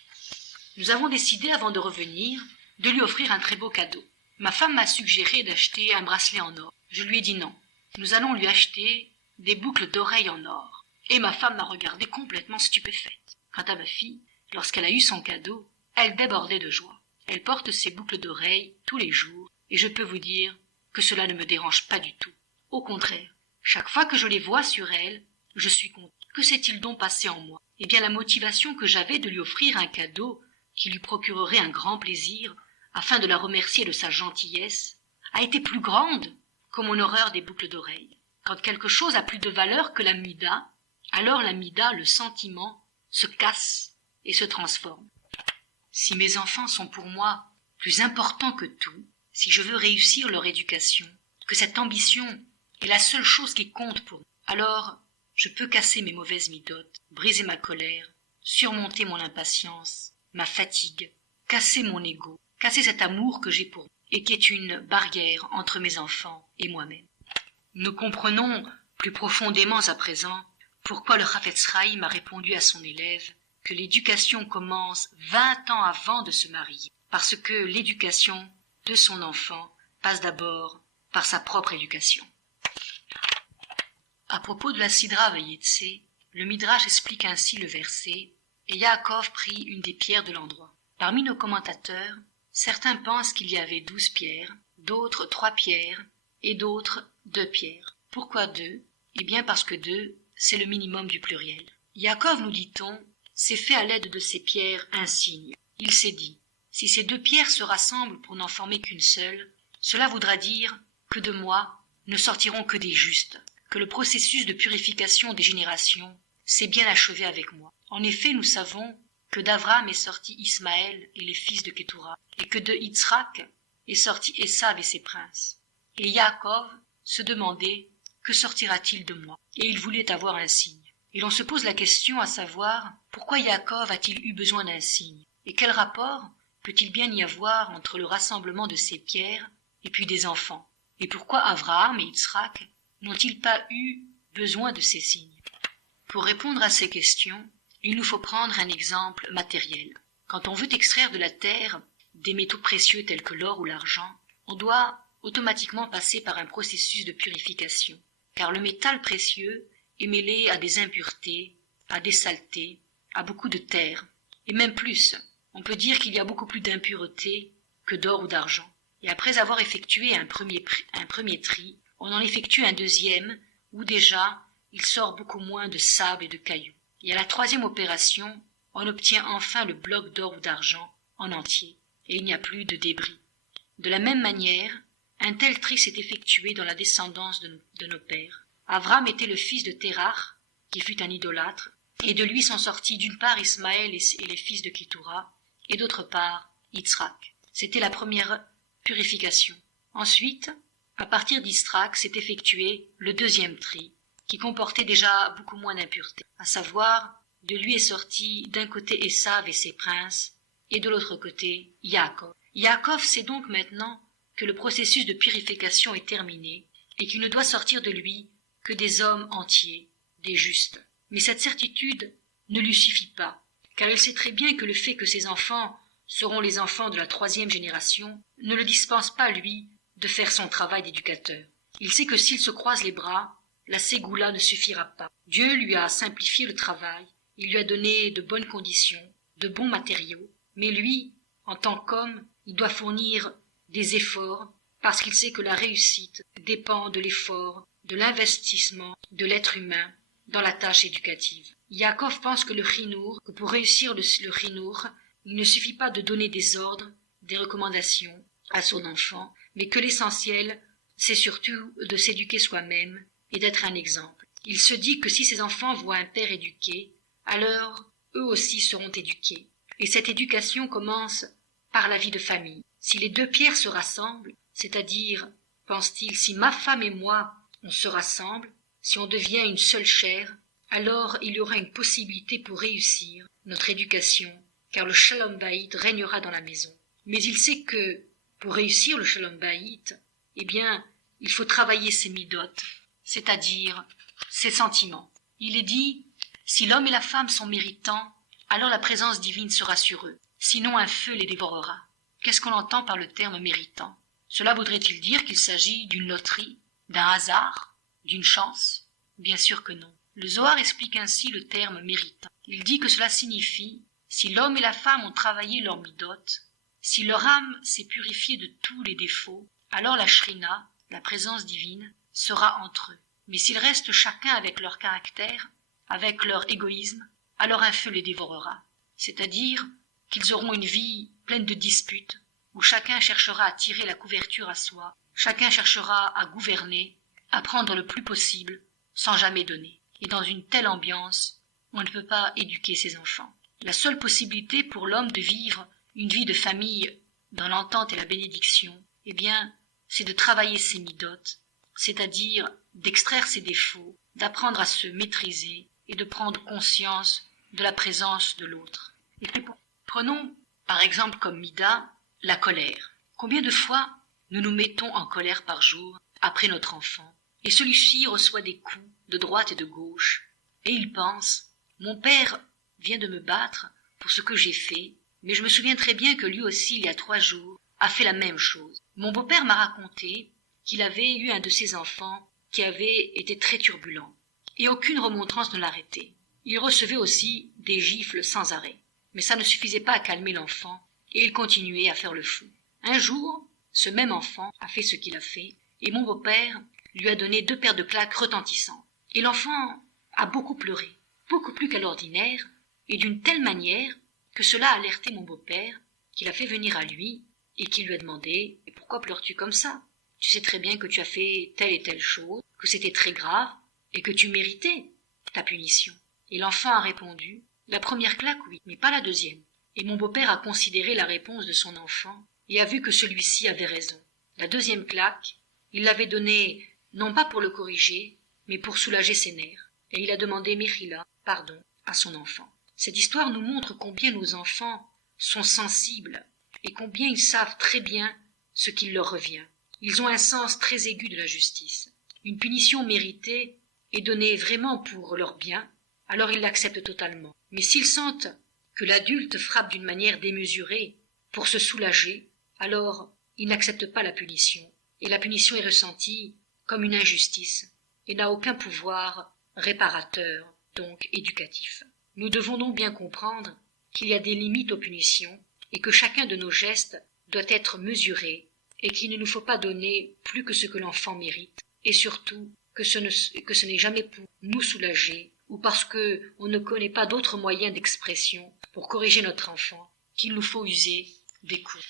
Nous avons décidé, avant de revenir, de lui offrir un très beau cadeau. Ma femme m'a suggéré d'acheter un bracelet en or. Je lui ai dit non. Nous allons lui acheter des boucles d'oreilles en or. Et ma femme m'a regardée complètement stupéfaite. Quant à ma fille, lorsqu'elle a eu son cadeau, elle débordait de joie. Elle porte ses boucles d'oreilles tous les jours, et je peux vous dire que cela ne me dérange pas du tout. Au contraire, chaque fois que je les vois sur elle, je suis contente. Que s'est-il donc passé en moi? Eh bien, la motivation que j'avais de lui offrir un cadeau qui lui procurerait un grand plaisir, afin de la remercier de sa gentillesse, a été plus grande que mon horreur des boucles d'oreilles. Quand quelque chose a plus de valeur que l'amida, alors l'amida, le sentiment, se casse et se transforme. Si mes enfants sont pour moi plus importants que tout, si je veux réussir leur éducation, que cette ambition est la seule chose qui compte pour moi, alors je peux casser mes mauvaises midotes, briser ma colère, surmonter mon impatience, ma fatigue, casser mon ego, casser cet amour que j'ai pour moi et qui est une barrière entre mes enfants et moi-même. Nous comprenons plus profondément à présent pourquoi le Chafetz Chaim a répondu à son élève que l'éducation commence 20 ans avant de se marier, parce que l'éducation de son enfant passe d'abord par sa propre éducation. À propos de la Sidra Vayetse, le Midrash explique ainsi le verset « Et Yaakov prit une des pierres de l'endroit ». Parmi nos commentateurs, certains pensent qu'il y avait 12 pierres, d'autres 3 pierres et d'autres 2 pierres. Pourquoi 2? Eh bien parce que 2, c'est le minimum du pluriel. Yaakov, nous dit-on, s'est fait à l'aide de ces pierres un signe. Il s'est dit « Si ces 2 pierres se rassemblent pour n'en former qu'une seule, cela voudra dire que de moi ne sortiront que des justes, que le processus de purification des générations s'est bien achevé avec moi. En effet, nous savons que d'Avram est sorti Ismaël et les fils de Kétoura, et que de Yitzhak est sorti Esav et ses princes. Et Yaakov se demandait « Que sortira-t-il de moi ?» Et il voulait avoir un signe. Et l'on se pose la question à savoir pourquoi Yaakov a-t-il eu besoin d'un signe? Et quel rapport peut-il bien y avoir entre le rassemblement de ces pierres et puis des enfants? Et pourquoi Abraham et Yitzhak n'ont-ils pas eu besoin de ces signes? Pour répondre à ces questions, il nous faut prendre un exemple matériel. Quand on veut extraire de la terre des métaux précieux tels que l'or ou l'argent, on doit automatiquement passer par un processus de purification, car le métal précieux est mêlé à des impuretés, à des saletés, à beaucoup de terre, et même plus. On peut dire qu'il y a beaucoup plus d'impuretés que d'or ou d'argent. Et après avoir effectué un premier tri, on en effectue un deuxième, où déjà il sort beaucoup moins de sable et de cailloux. Et à la troisième opération, on obtient enfin le bloc d'or ou d'argent en entier, et il n'y a plus de débris. De la même manière, un tel tri s'est effectué dans la descendance de nos pères. Avram était le fils de Terach, qui fut un idolâtre, et de lui sont sortis d'une part Ismaël et les fils de Kétoura, et d'autre part Yitzhak. C'était la première purification. Ensuite, à partir d'Yitzhak s'est effectué le deuxième tri, qui comportait déjà beaucoup moins d'impuretés, à savoir, de lui est sorti d'un côté Esav et ses princes, et de l'autre côté Yaakov. Yaakov sait donc maintenant que le processus de purification est terminé, et qu'il ne doit sortir de lui que des hommes entiers, des justes. Mais cette certitude ne lui suffit pas, car il sait très bien que le fait que ses enfants seront les enfants de la troisième génération ne le dispense pas, lui, de faire son travail d'éducateur. Il sait que s'il se croise les bras, la ségoula ne suffira pas. Dieu lui a simplifié le travail, il lui a donné de bonnes conditions, de bons matériaux, mais lui, en tant qu'homme, il doit fournir des efforts, parce qu'il sait que la réussite dépend de l'effort, de l'investissement de l'être humain dans la tâche éducative. Yaakov pense que pour réussir le chinour, il ne suffit pas de donner des ordres, des recommandations à son enfant, mais que l'essentiel, c'est surtout de s'éduquer soi-même et d'être un exemple. Il se dit que si ses enfants voient un père éduqué, alors eux aussi seront éduqués. Et cette éducation commence par la vie de famille. Si les deux pierres se rassemblent, c'est-à-dire, pense-t-il, si ma femme et moi, on se rassemble, si on devient une seule chair, alors il y aura une possibilité pour réussir notre éducation, car le shalom bayit régnera dans la maison. Mais il sait que, pour réussir le shalom bayit, eh bien, il faut travailler ses midot, c'est-à-dire ses sentiments. Il est dit, si l'homme et la femme sont méritants, alors la présence divine sera sur eux, sinon un feu les dévorera. Qu'est-ce qu'on entend par le terme méritant? Cela voudrait-il dire qu'il s'agit d'une loterie, d'un hasard, d'une chance? Bien sûr que non. Le Zohar explique ainsi le terme méritant. Il dit que cela signifie, si l'homme et la femme ont travaillé leur midot, si leur âme s'est purifiée de tous les défauts, alors la shrina, la présence divine, sera entre eux. Mais s'ils restent chacun avec leur caractère, avec leur égoïsme, alors un feu les dévorera. C'est-à-dire qu'ils auront une vie pleine de disputes, où chacun cherchera à tirer la couverture à soi, chacun cherchera à gouverner, à prendre le plus possible, sans jamais donner. Et dans une telle ambiance, on ne peut pas éduquer ses enfants. La seule possibilité pour l'homme de vivre une vie de famille dans l'entente et la bénédiction, eh bien, c'est de travailler ses midot, c'est-à-dire d'extraire ses défauts, d'apprendre à se maîtriser et de prendre conscience de la présence de l'autre. Et puis, prenons par exemple comme mida la colère. Combien de fois nous nous mettons en colère par jour après notre enfant, et celui-ci reçoit des coups de droite et de gauche, et il pense « Mon père vient de me battre pour ce que j'ai fait, mais je me souviens très bien que lui aussi, il y a 3 jours, a fait la même chose. Mon beau-père m'a raconté qu'il avait eu un de ses enfants qui avait été très turbulent, et aucune remontrance ne l'arrêtait. Il recevait aussi des gifles sans arrêt. Mais ça ne suffisait pas à calmer l'enfant, et il continuait à faire le fou. Un jour, ce même enfant a fait ce qu'il a fait, et mon beau-père lui a donné 2 paires de claques retentissantes. Et l'enfant a beaucoup pleuré, beaucoup plus qu'à l'ordinaire, et d'une telle manière que cela a alerté mon beau-père, qui l'a fait venir à lui, et qui lui a demandé « Pourquoi pleures-tu comme ça? Tu sais très bien que tu as fait telle et telle chose, que c'était très grave, et que tu méritais ta punition. » Et l'enfant a répondu La première claque, oui, mais pas la deuxième. Et mon beau-père a considéré la réponse de son enfant et a vu que celui-ci avait raison. La deuxième claque, il l'avait donnée non pas pour le corriger, mais pour soulager ses nerfs. Et il a demandé Mechila, pardon, à son enfant. Cette histoire nous montre combien nos enfants sont sensibles et combien ils savent très bien ce qu'il leur revient. Ils ont un sens très aigu de la justice. Une punition méritée est donnée vraiment pour leur bien, alors ils l'acceptent totalement. Mais s'ils sentent que l'adulte frappe d'une manière démesurée pour se soulager, alors ils n'acceptent pas la punition, et la punition est ressentie comme une injustice et n'a aucun pouvoir réparateur, donc éducatif. Nous devons donc bien comprendre qu'il y a des limites aux punitions et que chacun de nos gestes doit être mesuré et qu'il ne nous faut pas donner plus que ce que l'enfant mérite et surtout que ce n'est jamais pour nous soulager ou parce qu'on ne connaît pas d'autres moyens d'expression pour corriger notre enfant qu'il nous faut user des coups.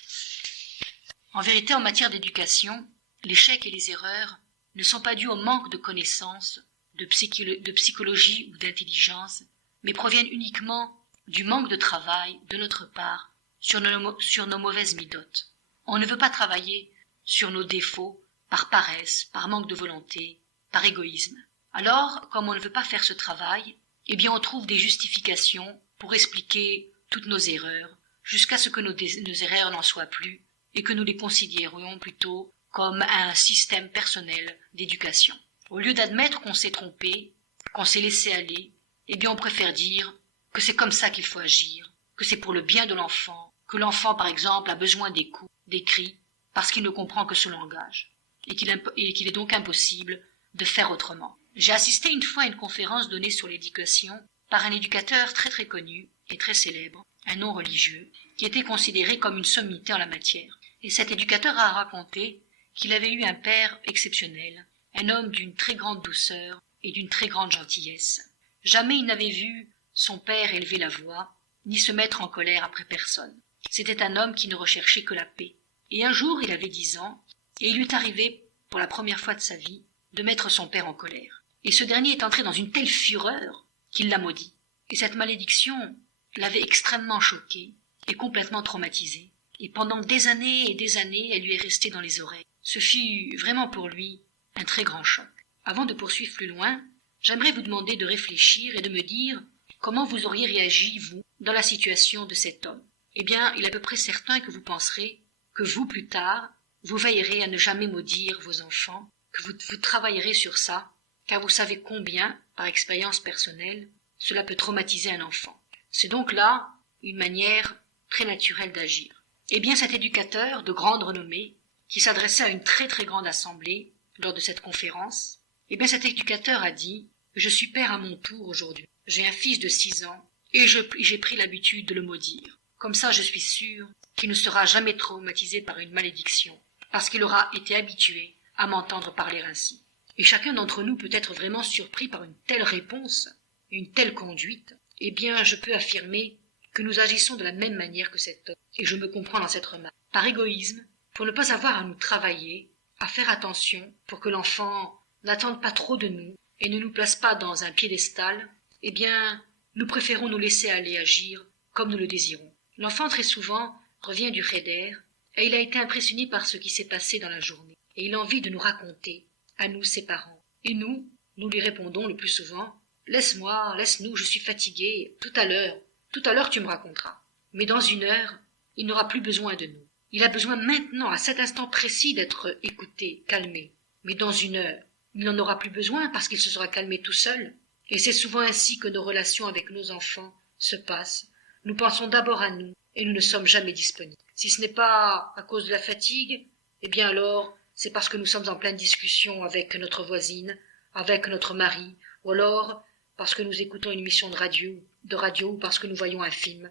En vérité, en matière d'éducation, l'échec et les erreurs ne sont pas dus au manque de connaissances, de psychologie ou d'intelligence, mais proviennent uniquement du manque de travail de notre part sur nos mauvaises midotes. On ne veut pas travailler sur nos défauts par paresse, par manque de volonté, par égoïsme. Alors, comme on ne veut pas faire ce travail, eh bien on trouve des justifications pour expliquer toutes nos erreurs, jusqu'à ce que nos erreurs n'en soient plus et que nous les considérions plutôt comme un système personnel d'éducation. Au lieu d'admettre qu'on s'est trompé, qu'on s'est laissé aller, eh bien on préfère dire que c'est comme ça qu'il faut agir, que c'est pour le bien de l'enfant, que l'enfant par exemple a besoin des coups, des cris, parce qu'il ne comprend que ce langage, et qu'il est donc impossible de faire autrement. J'ai assisté une fois à une conférence donnée sur l'éducation par un éducateur très très connu et très célèbre, un non religieux, qui était considéré comme une sommité en la matière. Et cet éducateur a raconté qu'il avait eu un père exceptionnel, un homme d'une très grande douceur et d'une très grande gentillesse. Jamais il n'avait vu son père élever la voix, ni se mettre en colère après personne. C'était un homme qui ne recherchait que la paix. Et un jour, il avait 10 ans, et il lui est arrivé, pour la première fois de sa vie, de mettre son père en colère. Et ce dernier est entré dans une telle fureur qu'il l'a maudit. Et cette malédiction l'avait extrêmement choqué et complètement traumatisé. Et pendant des années et des années, elle lui est restée dans les oreilles. Ce fut vraiment pour lui un très grand choc. Avant de poursuivre plus loin, j'aimerais vous demander de réfléchir et de me dire comment vous auriez réagi, vous, dans la situation de cet homme. Eh bien, il est à peu près certain que vous penserez que vous, plus tard, vous veillerez à ne jamais maudire vos enfants, que vous travaillerez sur ça, car vous savez combien, par expérience personnelle, cela peut traumatiser un enfant. C'est donc là une manière très naturelle d'agir. Eh bien, cet éducateur de grande renommée, qui s'adressait à une très très grande assemblée lors de cette conférence, eh bien, cet éducateur a dit « Je suis père à mon tour aujourd'hui. J'ai un fils de 6 ans et j'ai pris l'habitude de le maudire. Comme ça, je suis sûr qu'il ne sera jamais traumatisé par une malédiction, parce qu'il aura été habitué à m'entendre parler ainsi. » Et chacun d'entre nous peut être vraiment surpris par une telle réponse, une telle conduite. Eh bien, je peux affirmer que nous agissons de la même manière que cet homme, et je me comprends dans cette remarque. Par égoïsme, pour ne pas avoir à nous travailler, à faire attention pour que l'enfant n'attende pas trop de nous et ne nous place pas dans un piédestal, eh bien, nous préférons nous laisser aller agir comme nous le désirons. L'enfant, très souvent, revient du cheder et il a été impressionné par ce qui s'est passé dans la journée. Et il a envie de nous raconter, à nous, ses parents. Et nous lui répondons le plus souvent « Laisse-nous, je suis fatigué, tout à l'heure tu me raconteras. » Mais dans 1 heure, il n'aura plus besoin de nous. Il a besoin maintenant, à cet instant précis, d'être écouté, calmé. Mais dans 1 heure, il n'en aura plus besoin parce qu'il se sera calmé tout seul. Et c'est souvent ainsi que nos relations avec nos enfants se passent. Nous pensons d'abord à nous et nous ne sommes jamais disponibles. Si ce n'est pas à cause de la fatigue, eh bien alors, c'est parce que nous sommes en pleine discussion avec notre voisine, avec notre mari, ou alors parce que nous écoutons une émission de radio ou parce que nous voyons un film.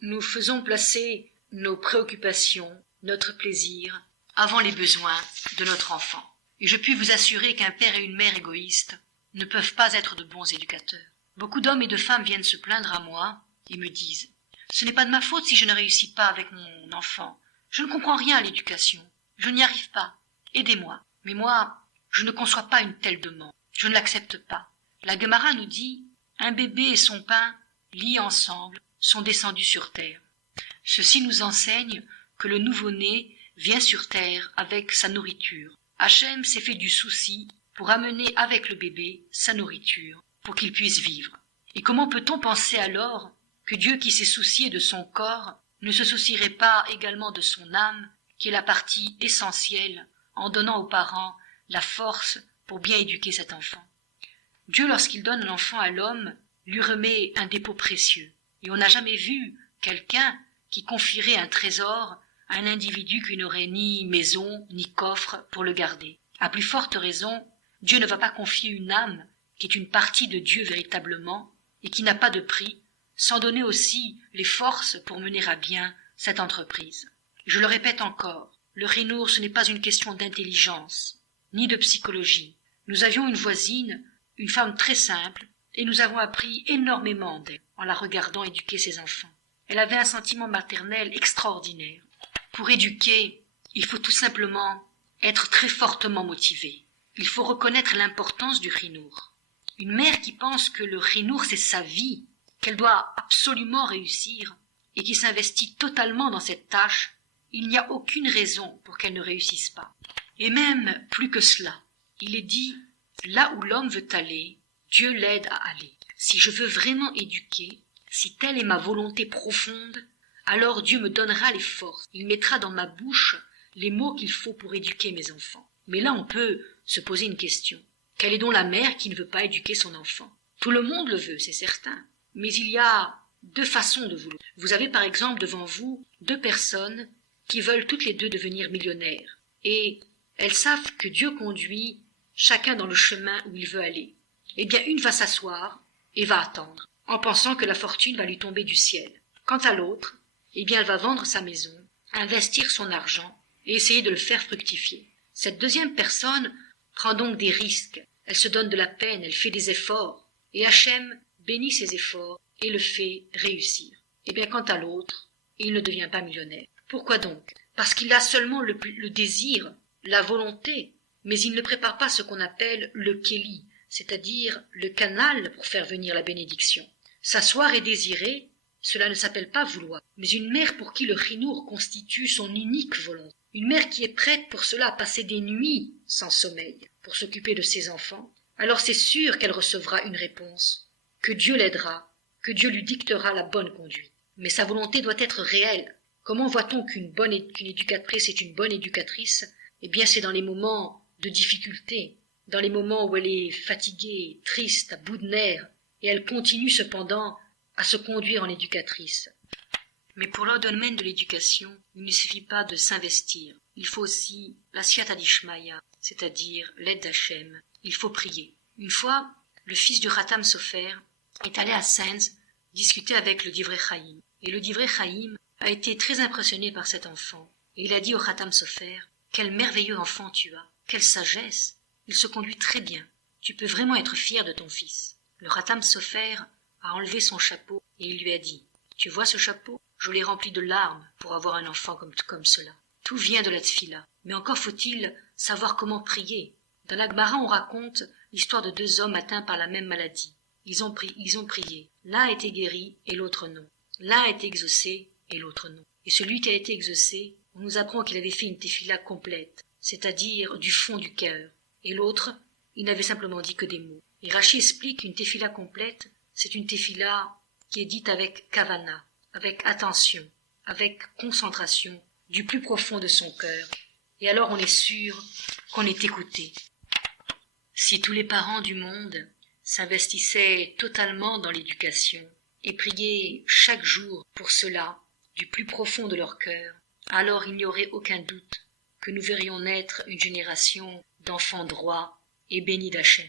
Nous faisons placer nos préoccupations, notre plaisir, avant les besoins de notre enfant. Et je puis vous assurer qu'un père et une mère égoïstes ne peuvent pas être de bons éducateurs. Beaucoup d'hommes et de femmes viennent se plaindre à moi et me disent « Ce n'est pas de ma faute si je ne réussis pas avec mon enfant. Je ne comprends rien à l'éducation. Je n'y arrive pas. Aidez-moi. » Mais moi, je ne conçois pas une telle demande. Je ne l'accepte pas. La Gemara nous dit Un bébé et son pain, liés ensemble, sont descendus sur terre. Ceci nous enseigne que le nouveau-né vient sur terre avec sa nourriture. Hachem s'est fait du souci pour amener avec le bébé sa nourriture, pour qu'il puisse vivre. Et comment peut-on penser alors que Dieu qui s'est soucié de son corps ne se soucierait pas également de son âme, qui est la partie essentielle, en donnant aux parents la force pour bien éduquer cet enfant. Dieu, lorsqu'il donne l'enfant à l'homme, lui remet un dépôt précieux. Et on n'a jamais vu quelqu'un qui confierait un trésor à un individu qui n'aurait ni maison, ni coffre pour le garder. À plus forte raison, Dieu ne va pas confier une âme qui est une partie de Dieu véritablement et qui n'a pas de prix, sans donner aussi les forces pour mener à bien cette entreprise. Je le répète encore, le Rhinour, ce n'est pas une question d'intelligence, ni de psychologie. Nous avions une voisine, une femme très simple, et nous avons appris énormément d'elle en la regardant éduquer ses enfants. Elle avait un sentiment maternel extraordinaire. Pour éduquer, il faut tout simplement être très fortement motivé. Il faut reconnaître l'importance du Rhinour. Une mère qui pense que le Rhinour c'est sa vie, qu'elle doit absolument réussir, et qui s'investit totalement dans cette tâche, il n'y a aucune raison pour qu'elle ne réussisse pas. Et même plus que cela, il est dit, là où l'homme veut aller, Dieu l'aide à aller. Si je veux vraiment éduquer, si telle est ma volonté profonde, alors Dieu me donnera les forces. Il mettra dans ma bouche les mots qu'il faut pour éduquer mes enfants. Mais là, on peut se poser une question. Quelle est donc la mère qui ne veut pas éduquer son enfant? Tout le monde le veut, c'est certain. Mais il y a deux façons de vouloir. Vous avez par exemple devant vous deux personnes qui veulent toutes les deux devenir millionnaires. Et elles savent que Dieu conduit chacun dans le chemin où il veut aller. Eh bien, une va s'asseoir et va attendre, en pensant que la fortune va lui tomber du ciel. Quant à l'autre, eh bien, elle va vendre sa maison, investir son argent et essayer de le faire fructifier. Cette deuxième personne prend donc des risques, elle se donne de la peine, elle fait des efforts, et Hachem bénit ses efforts et le fait réussir. Eh bien, quant à l'autre, il ne devient pas millionnaire. Pourquoi donc? Parce qu'il a seulement le désir, la volonté, mais il ne prépare pas ce qu'on appelle le kéli, c'est-à-dire le canal pour faire venir la bénédiction. S'asseoir et désirer, cela ne s'appelle pas vouloir, mais une mère pour qui le Rhinour constitue son unique volonté, une mère qui est prête pour cela à passer des nuits sans sommeil, pour s'occuper de ses enfants, alors c'est sûr qu'elle recevra une réponse, que Dieu l'aidera, que Dieu lui dictera la bonne conduite. Mais sa volonté doit être réelle. Comment voit-on qu'une éducatrice est une bonne éducatrice? Eh bien, c'est dans les moments de difficulté, dans les moments où elle est fatiguée, triste, à bout de nerfs, et elle continue cependant à se conduire en éducatrice. Mais pour le domaine de l'éducation, il ne suffit pas de s'investir. Il faut aussi la siyata d'Ishmaïa, c'est-à-dire l'aide d'Hachem. Il faut prier. Une fois, le fils du Khatam Sofer est allé à Sens discuter avec le Divrei Chaim. Et le Divrei Chaim a été très impressionné par cet enfant. Et il a dit au Khatam Sofer, « Quel merveilleux enfant tu as, quelle sagesse, il se conduit très bien, tu peux vraiment être fier de ton fils. » Le Khatam Sofer a enlevé son chapeau et il lui a dit, « Tu vois ce chapeau? Je l'ai rempli de larmes pour avoir un enfant comme cela. Tout vient de la tfila, mais encore faut-il savoir comment prier. » Dans la Gemara, on raconte l'histoire de deux hommes atteints par la même maladie. Ils ont prié. L'un a été guéri et l'autre non. L'un a été exaucé et l'autre non. Et celui qui a été exaucé, on nous apprend qu'il avait fait une tefila complète, c'est-à-dire du fond du cœur. Et l'autre, il n'avait simplement dit que des mots. Et Rashi explique qu'une tefila complète, c'est une tefila qui est dite avec kavana, avec attention, avec concentration, du plus profond de son cœur. Et alors on est sûr qu'on est écouté. Si tous les parents du monde s'investissaient totalement dans l'éducation et priaient chaque jour pour cela du plus profond de leur cœur, alors il n'y aurait aucun doute que nous verrions naître une génération d'enfants droits et bénis d'Hachem.